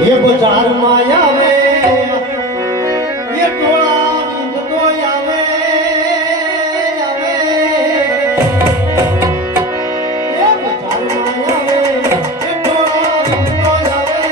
એ બજાર માં આવે એ ટોળા વિંધતો આવે આવે એ બજાર માં આવે એ ટોળા વિંધતો આવે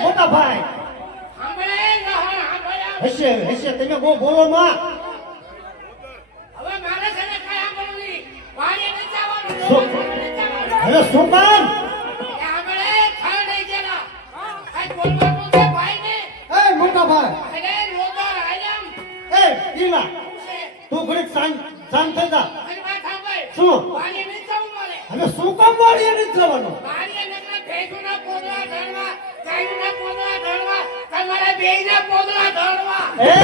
મોટા ભાઈ હશે હશે તમે બહુ બોલો માં હવે મારે છે ને કઈ આંબળું નહીં વાડી ને જવાનું હવે શું કામ આંબળે ખાઈ નહીં ગયેલા આ બોલવાનું છે ભાઈ ને એ મોટા ભાઈ અરે રોગર આયમ એ ઈલા તું ઘડીક શાંત થઈ જા મારી વાત સાંભળ શું વાડી ને જવું મળે હવે શું કામ વાળી નથી જવાનું વાડી ને ભેગુના પોદળા ધરવા ગાયના પોદળા ધરવા તમારા બેયના પોદળા ધરવા એ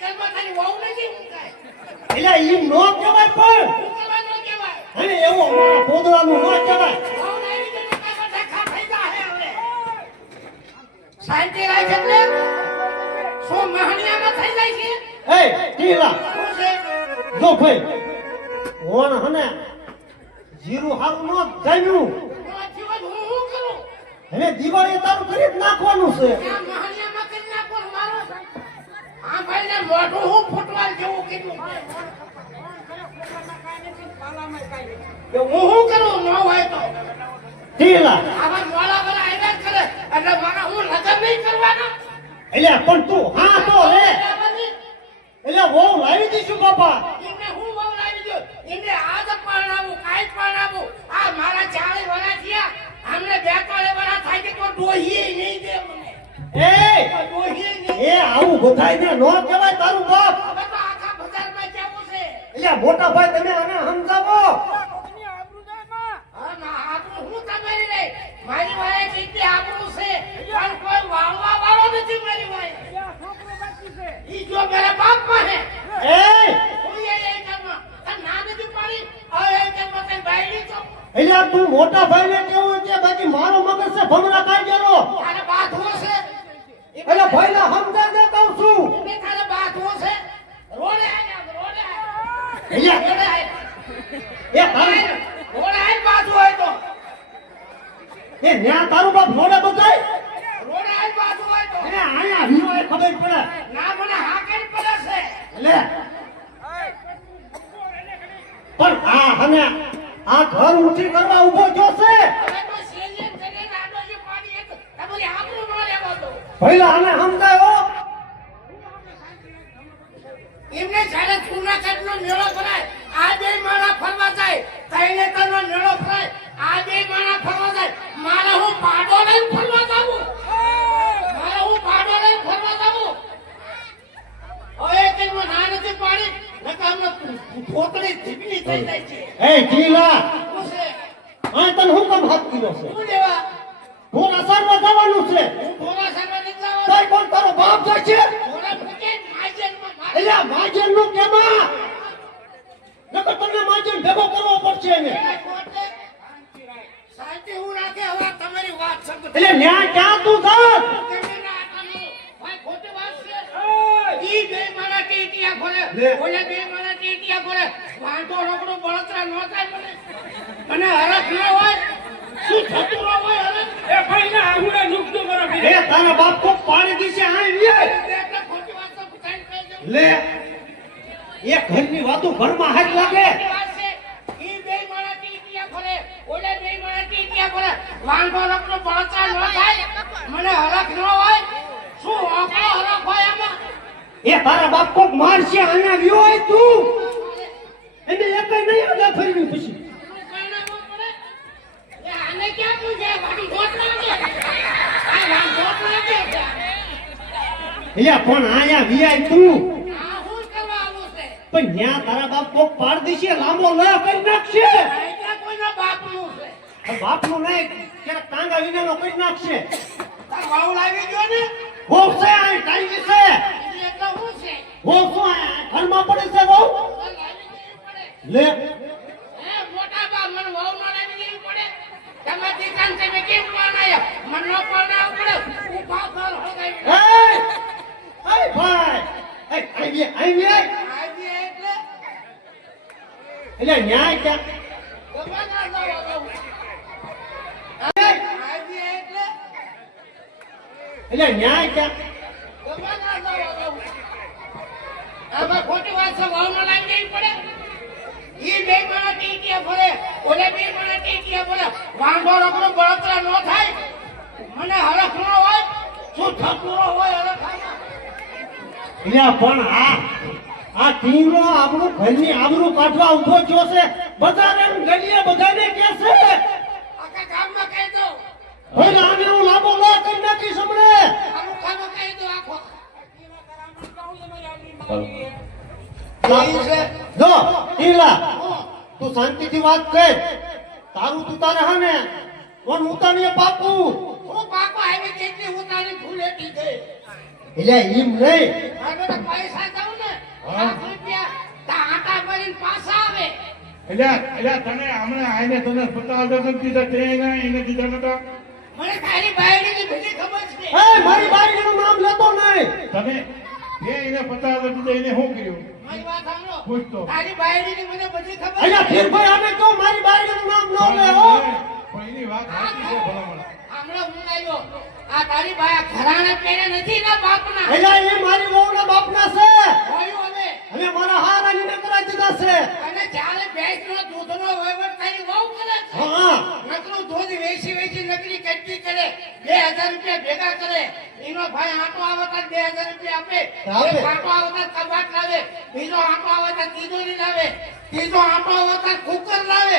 કર્મ ખાલી વહુ નથી ઊંઘાય એટલે ઈ નો કહેવાય પણ હું કરવાનો કહેવાય અને એવો મારા પોદળાનું નો કહેવાય વહુ આવી તો કાકા ઠાકા થઈ જાહે હવે શાંતિ રાખ એટલે સો મહાનિયામાં થઈ જાય છે એ ટીલા શું છે જો ભાઈ ઓણ હને જીરું હારું નો જામ્યું હું કરું હવે દિવાળી તારું કરી જ નાખવાનું છે આ મહાનિયામાં કરી નાખો મારો આ ભાઈને મોઢું હું ફૂટવાલ જેવું કીધું કે હું કરું ન હોય તો ટીલા આવા મોળા વાળા આવ્યા જ કરે એટલે મારા હું લગન નહીં કરવાના એટલે પણ તું હા તો રે એટલે બહુ લાવી દઈશું બાપા એમને હું બહુ લાવી દઉં એમને આજ પરણાવું કાંઈ પરણાવું આ મારા 40 વર્ષ થયા અમને 2 વર્ષ થાય કે તો ડોહીએ નહીં દે મને એ ડોહીએ નહીં એ આવું બધાયને નો કહેવાય તારું બાપ હવે તો આખા બજારમાં જવું છે એટલે મોટા ભાઈ તમે આને સમજાવો હા ના આબરૂ હું તમારી નહીં મારી વાય કેટલી આબરૂ છે પણ કોઈ વાળવા વાળો નથી મારી વાય ઈ જો મેરા બાપ માં હે એ હું એ કર્મ તને ના નથી પાડી હવે એ કર્મ તને બાયડી છો એટલે તું મોટા ભાઈને કેવું છે બાકી મારો મગજ છે ભમરા કાઢી ગયેલો તારે બાથવો છે એટલે ભાઈને સમજાઈ દે કહું છું એને તારે બાથવો છે રોડે આયા રોડે એટલે રોડે આયા એ તારું રોડે આયા બાથવો હોય તો એ ન્યા તારું બાપ મોડે બતાય રોડે આયા બાથવો હોય તો એને આયા હીરો એ ખબર પડે ના મને હા કરી પડે છે એટલે પણ આ હને આ ઘર ઊંચી કરવા ઊભો થયો છે હવે તો સેલિયન કરીને આડોજી પાડી એક તમારી આબરૂ ન લેવા દો પહેલા આને સમજાયો એમને જ્યારે જૂનાગઢનો મેળો ભરાય આ બે માણા ફરવા જાય તૈનેતરનો મેળો ભરાય આ બે માણા ફરવા જાય મારે હું પાડો લઈને ફરવા જાવું મારે હું પાડો લઈને ફરવા જાવું હવે કંઈ ના નથી પાડી નકામ ધોતરી ધીમી થઈ જાય છે એ ઢીલા શું છે આ તને હું કામ હાથ કર્યો છે શું લેવા હું અસરમાં જવાનું છે હું થોડા સમય નથી જવાનો તઈ કોણ તારો બાપ જાય છે થોડા ફૂટે માજનમાં મારે એટલે માજન નું કેમાં નકર તને માજન ભેગો કરવો પડશે એને શાંતિ હું રાખે હવે તમારી વાત સમજો એટલે ન્યા ક્યાં તું જા ઈ બે મારા ટીટિયા ખોલે લે. ઓલે બે મારા ટીટિયા ખોલે વાંધો રોકડો બળતરા ન થાય મને હરખ ન હોય શું થતું ન હોય હરખ એ ભાઈ ના આંગળે નુકતો કરો એ તારા બાપ કો પાણી દીશે આઈ લે એટલે ખોટી વાત તો બધાને કહી દઉં લે એ ઘરની વાતો ઘરમાં હાથ લાગે વાત છે ઈ બે મારા ટીટિયા ખોલે ઓલે બે મારા ટીટિયા ખોલે વાંધો રોકડો બળતરા ન થાય મને હરખ ન હોય શું આપણો હરખ હોય આમાં એ તારા બાપ કોક મારશે આના વ્યો હોય તું એને એકઈ નહીં આગળ ફરવી પછી આને ક્યાં પૂછે વાડી ધોત લાગે આ વાડી ધોત લાગે એટલે પણ આયા વિયાય તું આ હું કરવા આવું છે પણ ન્યા તારા બાપ કોક પાડ દેશે લાંબો લ કરી નાખશે એટલે કોઈના બાપનું છે બાપનું નહીં ક્યાંક ટાંગા વિનાનો કરી નાખશે તાર વાવ લાવી ગયો ને હો છે આ ટાઈમ છે એટલે હું છે હો શું આ ઘરમાં પડે છે બહુ તો લાવી દેવી પડે લે હે મોટા બા મને વાવ ન લાવી દેવી પડે તમે દીકાન તમે કેમ પાણાયા મન ન પાણાવ પડે ઉભા કર હગાઈ એ ભાઈ એ આવી આજે એટલે એટલે ન્યાય ક્યાં ગમાના લાવો આજે એટલે એટલે ન્યાય ક્યાં ગમાના લાવો આમાં ખોટી વાત છે વાવ ન લાવી દેવી પડે ઈ બે મારા ટીટિયા ફરે ઓલે બે મારા ટીટિયા ફરે વાંધો રોકડો બળતરા ન થાય મને હરખ ન હોય શું થતું ન હોય હરખ આમાં એટલે પણ આ ટીંગલો આપણું ઘરની આબરૂ કાઢવા ઉભો થયો છે બધાને ગલીએ બધાને કે છે આખા ગામમાં કહી દો હવે આને હું લાંબો લો કરી નાખીશ હમણે આનું કામ કહી દો આખો જો ટીંગલા તું શાંતિથી વાત કર તારું તું તારે હા ને કોણ ઉતારીએ પાકું હું બાપા આવી કેટલી ઉતારી ફૂલેટી ગઈ એટલે એમ નહીં હવે તો પૈસા દઉં ને 5 રૂપિયા તા આટા ભરીને પાછા આવે એટલે તને હમણાં આઈને તને 50,000 નથી દીધા તે એને દીધા નતા મને તારી બાયડીની બધી ખબર છે એ મારી બાઈનું નામ લેતો નહીં તમે એને 50,000 દીધા એને શું કર્યું મારી વાત સાંભળો પૂછતો તારી બાયડીની મને બધી ખબર અહીંયા છે ફીરભાઈ અમે તો મારી બાઈનું નામ ન લે હો પણ એની વાત સાચી છે ભલામણ હમણાં હું આવ્યો આ તારી બાયા ઘરાણા પહેરે નથી ના બાપના એટલે એ મારી વહુના બાપના છે જોયું હવે અને મારા હારાની ને કરાવી દીધા છે અને જ્યારે ભેંસનો દૂધનો વહીવટ તારી બહુ કરે છે હા નકરું દૂધ વેચી વેચી નકરી કટકી કરે 2000 રૂપિયા ભેગા કરે એનો ભાઈ આટો આવતા 2000 રૂપિયા આપે આપે. એક આટો આવતા કબાટ લાવે બીજો આટો આવતા તિજોરી લાવે ત્રીજો આટો આવતા કુકર લાવે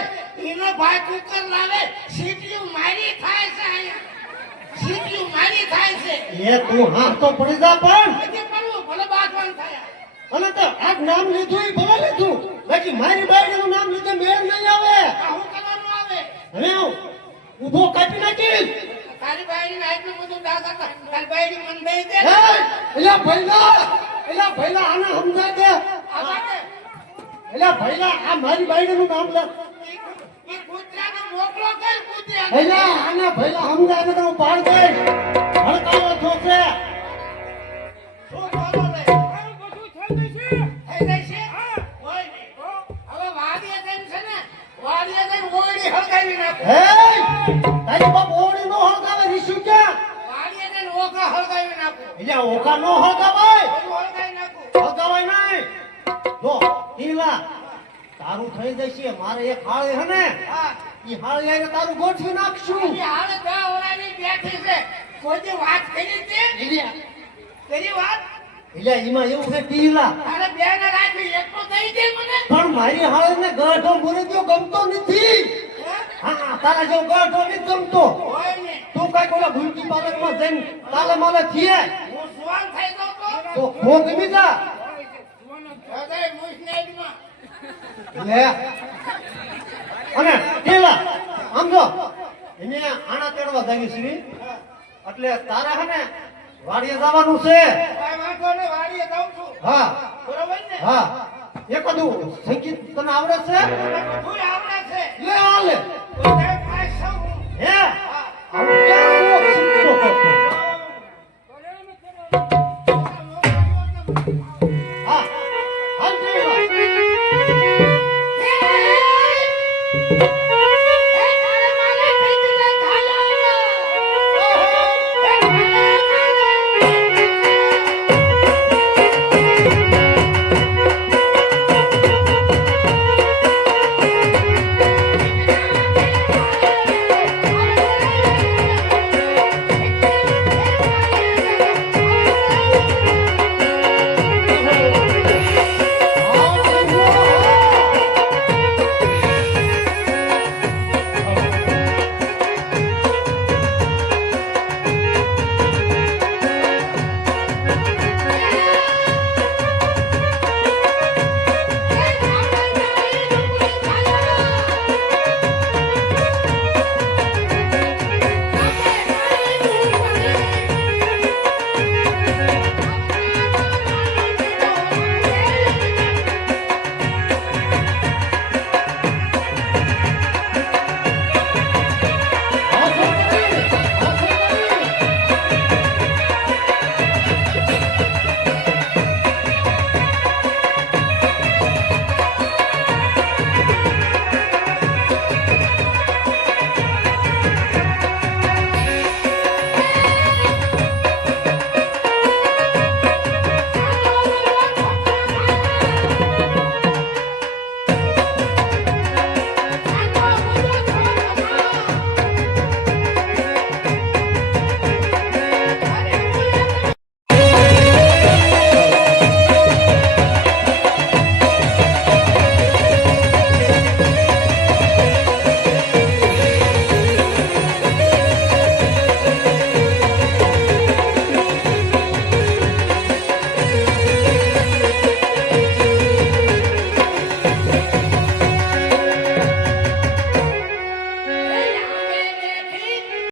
એનો ભાઈ કુકર લાવે સીટીયું મારી થાય છે અહીંયા સીટીયું મારી થાય છે એ તું હા તો પડી જા પણ હજી પડવું ભલે બાજવાન થયા અને તો આ નામ લીધું એ ભલે લીધું બાકી મારી બાઈનું નામ લીધે મેળ નહીં આવે આ હું કરવાનું આવે હવે ઊભો કાપી નાખીશ તારી બાયડીને આટલું બધું દાસ હતા તારી બાયડી મન દઈ દે એલા ભઈલા આને સમજા દે આ માટે એલા ભઈલા આ મારી બાઈનું નામ લે એ કૂતરાને મોકલો કર કૂતરા એલા આને ભઈલા સમજા દે તો હું પાડ દે હડકાવો છો છે શું બોલો રે આવું બધું થઈ જશે થઈ જશે હોય નહીં હવે વાડીએ જઈને છે ને વાડીએ જઈને ઓયડી હળગાવી નાખો હે તારી બાપ ઓડી નો હળગાવે રીસુ ક્યાં વાડીએ જઈને ઓઘા હળગાવી નાખો એટલે ઓકા નો હળગાવાય બધું હળગાવી નાખો હળગાવાય નહીં જો ઈલા તારું થઈ જશે મારે એક હાળી હે ને હા ઈ હાળી આઈને તારું ગોઠવી નાખશું એ હાલે દા ઓરાની બેઠી છે કોઈ દી વાત કરી તે કરી વાત એટલે એમાં એવું છે ટીલા તારે બેન રાખી એકલો દઈ દે મને પણ મારી હાળને ગાઢો મુરદ્યો ગમતો નથી હે? હા તારા જેવો ગાઢો નથી ગમતો હોય ને તું કઈ ઓલા ભૂલકી પાલકમાં જઈને તાલે માલે થઈએ હું સુવાન થઈ જાઉં તો તો હું ગમી જા હૃદય મુસ્નેડમાં લે અને ટીલા આમ જો એને આણા તેડવા જાવી છે એટલે તારે હે ને વાડીએ જવાનું છે ભાઈ વાંધો ને વાડીએ જાઉં છું હા બરોબર ને હા એકાદું સંગીત તને આવડે છે મને બધુંય આવડે છે લે આ લે કોઈ કાંઈ સૌ હું. હે આવું ક્યાં